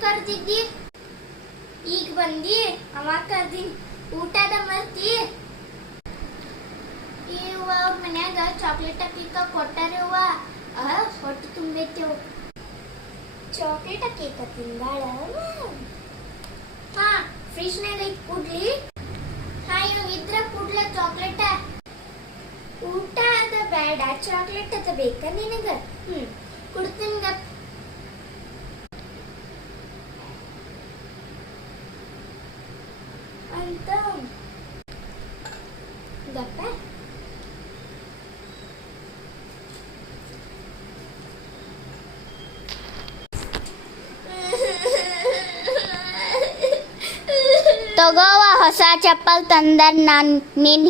ಕರ್ದಿದ್ದಿ ಈಗ ಬಂದಿ ಅವ ಕರ್ದಿನ್ ಊಟದ ಮರ್ತಿ ಇವ ಅವ್ರ ಮನ್ಯಾಗ ಚಾಕ್ಲೇಟ್ ಕೇಕ ಕೊಟ್ಟಾರವ್ವ ಹೊಟ್ಟೆ ತುಂಬೈತೆವು ಚಾಕ್ಲೇಟ್ ಕೇಕ ತಿಂದಾಳ ಹಾ ಫ್ರಿಜ್ನಾಗ ಐತ್ ಕುಡ್ಲಿ ಹಾ ಇವ್ ಇದ್ರ ಕುಡ್ಲ ಚಾಕ್ಲೇಟ ಊಟ ಅದ ಬೇಡ ಚಾಕ್ಲೇಟ್ ಅದ ಬೇಕ ನಿನಗ ಕುಡ್ತೀನಿ ಗಪ್ ಅಂತ ಗಪ್ಪ ತಗೋವ ಹೊಸ ಚಪ್ಪಲ್ ತಂದರ್ ನಾನ್ ನೀನ್